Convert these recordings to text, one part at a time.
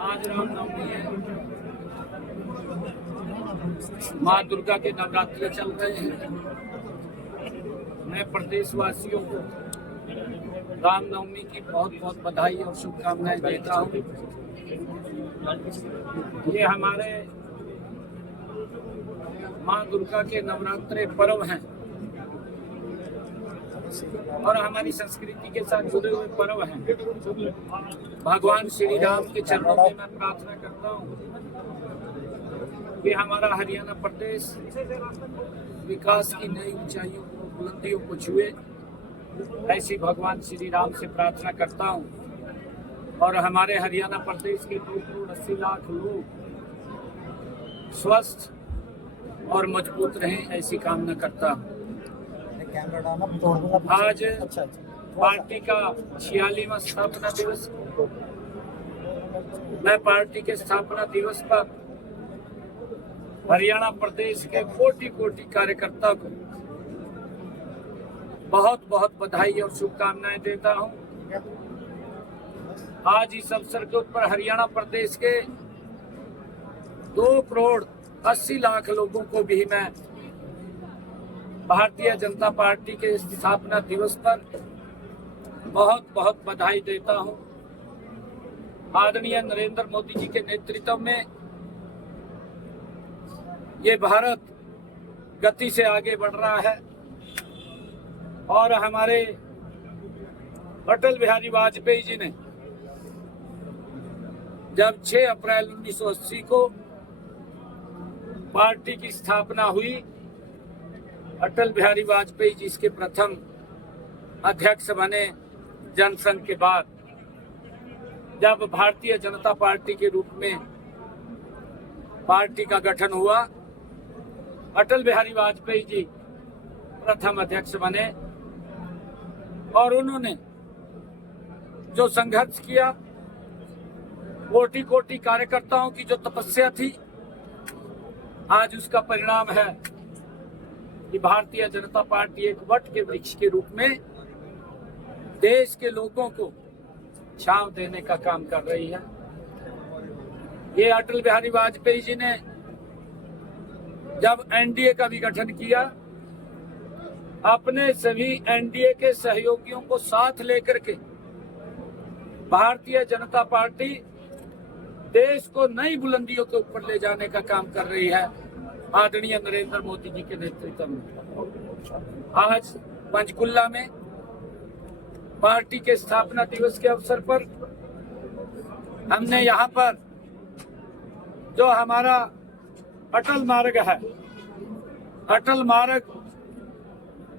आज रामनवमी है। माँ दुर्गा के नवरात्र चल रहे हैं। मैं प्रदेशवासियों को रामनवमी की बहुत बहुत बधाई और शुभकामनाएं देता हूँ। ये हमारे माँ दुर्गा के नवरात्रे पर्व हैं और हमारी संस्कृति के साथ जुड़े हुए पर्व हैं। भगवान श्री राम के चरणों में मैं प्रार्थना करता हूँ कि हमारा हरियाणा प्रदेश विकास की नई ऊंचाइयों को, बुलंदियों को छुए। ऐसी भगवान श्री राम से प्रार्थना करता हूँ और हमारे हरियाणा प्रदेश के 2,80,00,000 लोग स्वस्थ और मजबूत रहें, ऐसी कामना करता हूँ। आज पार्टी का 46वां स्थापना दिवस। मैं पार्टी के स्थापना दिवस पर हरियाणा प्रदेश के कोटि कार्यकर्ता को बहुत बहुत बधाई और शुभकामनाएं देता हूं। आज इस अवसर के ऊपर हरियाणा प्रदेश के 2,80,00,000 लोगों को भी मैं भारतीय जनता पार्टी के स्थापना दिवस पर बहुत बहुत बधाई देता हूं। आदरणीय नरेंद्र मोदी जी के नेतृत्व में ये भारत गति से आगे बढ़ रहा है और हमारे अटल बिहारी वाजपेयी जी ने जब 6 अप्रैल 1980 को पार्टी की स्थापना हुई, अटल बिहारी वाजपेयी जी इसके प्रथम अध्यक्ष बने। जनसंघ के बाद जब भारतीय जनता पार्टी के रूप में पार्टी का गठन हुआ, अटल बिहारी वाजपेयी जी प्रथम अध्यक्ष बने और उन्होंने जो संघर्ष किया, कोटि कार्यकर्ताओं की जो तपस्या थी, आज उसका परिणाम है कि भारतीय जनता पार्टी एक वट के वृक्ष के रूप में देश के लोगों को छांव देने का काम कर रही है। ये अटल बिहारी वाजपेयी जी ने जब एनडीए का भी गठन किया, अपने सभी एनडीए के सहयोगियों को साथ लेकर के भारतीय जनता पार्टी देश को नई बुलंदियों के ऊपर ले जाने का काम कर रही है। आदरणीय नरेंद्र मोदी जी के नेतृत्व में आज पंचकुला में पार्टी के स्थापना दिवस के अवसर पर हमने यहाँ पर जो हमारा अटल मार्ग है, अटल मार्ग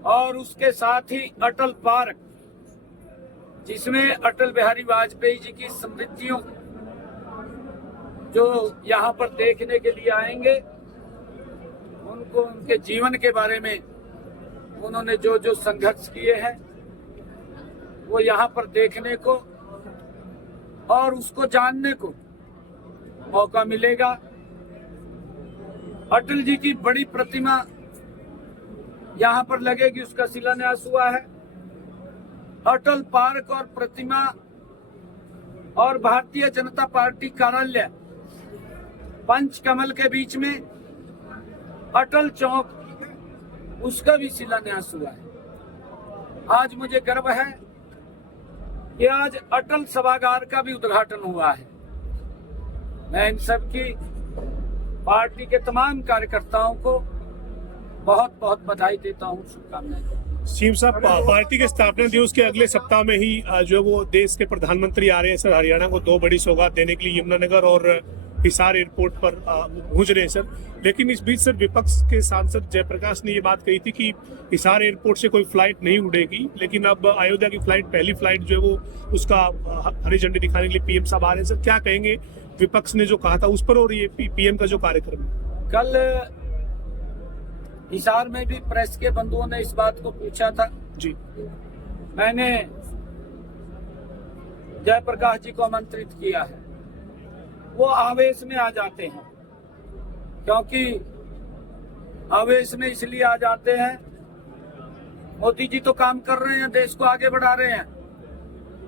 और उसके साथ ही अटल पार्क, जिसमें अटल बिहारी वाजपेयी जी की समृद्धियों जो यहाँ पर देखने के लिए आएंगे, उनको उनके जीवन के बारे में, उन्होंने जो जो संघर्ष किए हैं वो यहाँ पर देखने को और उसको जानने को मौका मिलेगा। अटल जी की बड़ी प्रतिमा यहाँ पर लगेगी, उसका शिलान्यास हुआ है। अटल पार्क और प्रतिमा और भारतीय जनता पार्टी कार्यालय पंचकमल के बीच में अटल चौक, उसका भी शिलान्यास हुआ है। आज मुझे गर्व है कि आज अटल सभागार का भी उद्घाटन हुआ है। मैं इन सब की पार्टी के तमाम कार्यकर्ताओं को बहुत बहुत बधाई देता हूँ, शुभकामनाएं। सीएम साहब, पार्टी के स्थापना दिवस के अगले सप्ताह में ही जो है वो देश के प्रधानमंत्री आ रहे हैं सर। हरियाणा को 2 बड़ी सौगात देने के लिए यमुनानगर और हिसार एयरपोर्ट पर पहुंच रहे हैं सर। लेकिन इस बीच सर विपक्ष के सांसद जयप्रकाश ने ये बात कही थी कि हिसार एयरपोर्ट से कोई फ्लाइट नहीं उड़ेगी, लेकिन अब अयोध्या की फ्लाइट, पहली फ्लाइट जो है वो उसका हरी झंडी दिखाने के लिए पीएम साहब आ रहे हैं सर। क्या कहेंगे विपक्ष ने जो कहा था उस पर और ये पीएम का जो कार्यक्रम है? कल हिसार में भी प्रेस के बंधुओं ने इस बात को पूछा था जी। मैंने जयप्रकाश जी को आमंत्रित किया है। वो आवेश में आ जाते हैं, क्योंकि आवेश में इसलिए आ जाते हैं, मोदी जी तो काम कर रहे हैं, देश को आगे बढ़ा रहे हैं,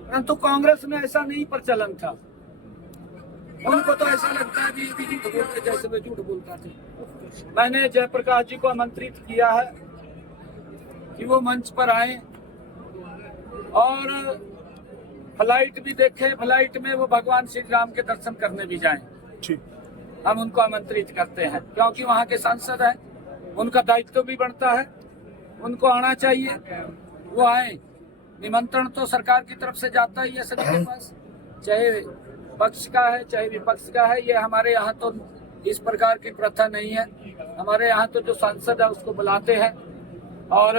परंतु कांग्रेस में ऐसा नहीं प्रचलन था। उनको तो ऐसा लगता है भी झूठ बोलते जैसे मैं झूठ बोलता था। मैंने जयप्रकाश जी को आमंत्रित किया है कि वो मंच पर आए और फ्लाइट भी देखें, फ्लाइट में वो भगवान श्री राम के दर्शन करने भी जाएं। हम उनको आमंत्रित करते हैं क्योंकि वहाँ के सांसद हैं, उनका दायित्व भी बढ़ता है, उनको आना चाहिए, वो आए। निमंत्रण तो सरकार की तरफ से जाता ही है सभी के पास, चाहे पक्ष का है चाहे विपक्ष का है। ये हमारे यहाँ तो इस प्रकार की प्रथा नहीं है। हमारे यहाँ तो जो सांसद है उसको बुलाते हैं और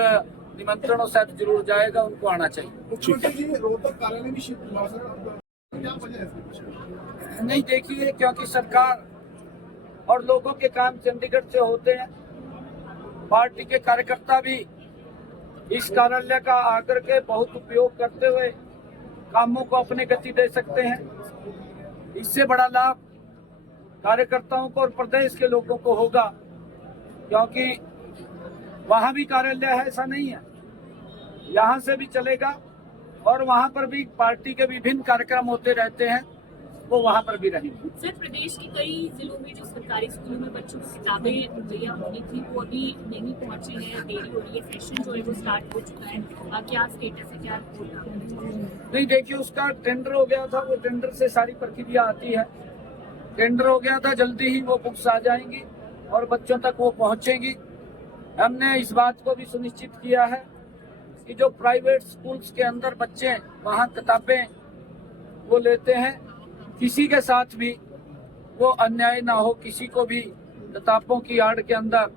निमंत्रणों से जरूर जाएगा, उनको आना चाहिए। नहीं, देखिए, क्योंकि सरकार और लोगों के काम चंडीगढ़ से होते हैं। पार्टी के कार्यकर्ता भी इस कार्यालय का आकर के बहुत उपयोग करते हुए कामों को अपनी गति दे सकते हैं। इससे बड़ा लाभ कार्यकर्ताओं को और प्रदेश के लोगों को होगा, क्योंकि वहाँ भी कार्यालय है, ऐसा नहीं है, यहाँ से भी चलेगा और वहाँ पर भी पार्टी के विभिन्न कार्यक्रम होते रहते हैं, वो वहाँ पर भी रहेंगे। सर, प्रदेश के कई जिलों में जो सरकारी स्कूलों में बच्चों की किताबें मुहैया होनी थी वो अभी नहीं पहुंची है, देरी हो रही है। सेशन जो है वो स्टार्ट हो चुका है, क्या स्टेटस है, क्या रिपोर्ट? नहीं, देखिए, उसका टेंडर हो गया था, वो टेंडर से सारी प्रक्रिया आती है। टेंडर हो गया था, जल्दी ही वो बुक्स आ जाएंगी और बच्चों तक वो पहुंचेंगी। हमने इस बात को भी सुनिश्चित किया है कि जो प्राइवेट स्कूल्स के अंदर बच्चे वहाँ किताबें वो लेते हैं, किसी के साथ भी वो अन्याय ना हो, किसी को भी किताबों की आड़ के अंदर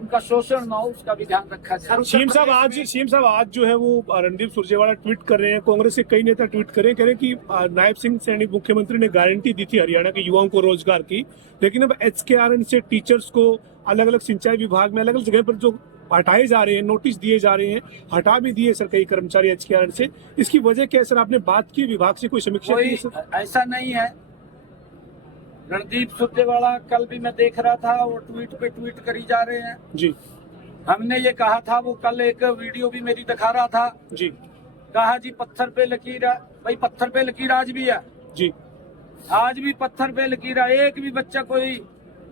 उनका शोषण ना हो, उसका भी ध्यान रखा जाए। सीएम साहब आज जो है वो रणदीप सुरजेवाला ट्वीट कर रहे हैं, कांग्रेस के कई नेता ट्वीट कर रहे हैं, कह रहे हैं कि नायब सिंह सैनी मुख्यमंत्री ने गारंटी दी थी हरियाणा के युवाओं को रोजगार की, लेकिन अब HKRN से टीचर्स को अलग अलग सिंचाई विभाग में अलग अलग जगह पर जो हटाए जा रहे हैं, नोटिस दिए जा रहे हैं, हटा भी दिए सर कई कर्मचारी HKRN से। इसकी वजह क्या है सर? आपने बात की विभाग से, कोई समीक्षा की सर? ऐसा नहीं है। रणदीप सुरजेवाला कल भी मैं देख रहा था, वो ट्वीट पे ट्वीट करी जा रहे हैं जी। हमने ये कहा था, वो कल एक वीडियो भी मेरी दिखा रहा था जी। कहा जी पत्थर पे लकीर है। भाई, पत्थर पे लकीर आज भी है जी, आज भी पत्थर पे लकीर है। एक भी बच्चा कोई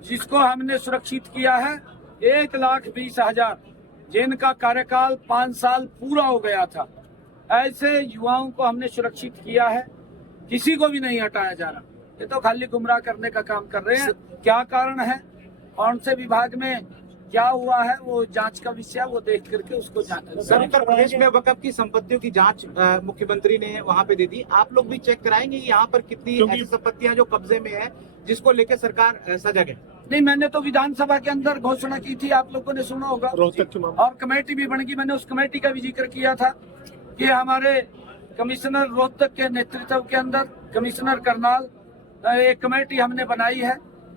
जिसको हमने सुरक्षित किया है, 1,20,000 जिनका कार्यकाल 5 साल पूरा हो गया था, ऐसे युवाओं को हमने सुरक्षित किया है, किसी को भी नहीं हटाया जा रहा। ये तो खाली गुमराह करने का काम कर रहे हैं। क्या कारण है, कौन से विभाग में क्या हुआ है, वो जांच का विषय, वो देख करके उसको जांच। सर, उत्तर प्रदेश में वक्फ की संपत्तियों की जांच मुख्यमंत्री ने वहां पे दे दी, आप लोग भी चेक कराएंगे यहाँ पर कितनी ऐसी संपत्तियां जो कब्जे में है, जिसको लेकर सरकार सजग है? नहीं, मैंने तो विधानसभा के अंदर घोषणा की थी, आप लोगों ने सुना होगा, और कमेटी भी बन गई। मैंने उस कमेटी का भी जिक्र किया था कि हमारे कमिश्नर रोहतक के नेतृत्व के अंदर कमिश्नर करनाल एक कमेटी हमने बनाई है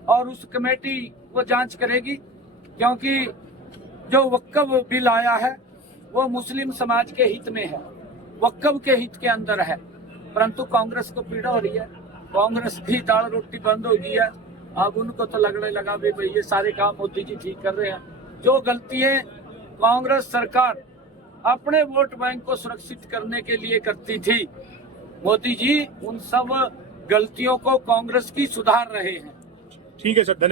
और उस कमेटी वो जांच करेगी, क्योंकि जो वक्फ बिल आया है वो मुस्लिम समाज के हित में है, वक्फ के हित के अंदर है, परंतु कांग्रेस को पीड़ा हो रही है। कांग्रेस की दाल रोटी बंद हो गई है, अब उनको तो लगने लगा भी भाई ये सारे काम मोदी जी ठीक कर रहे हैं। जो गलतियां कांग्रेस सरकार अपने वोट बैंक को सुरक्षित करने के लिए करती थी, मोदी जी उन सब गलतियों को कांग्रेस की सुधार रहे हैं। ठीक है सर, धन्यवाद।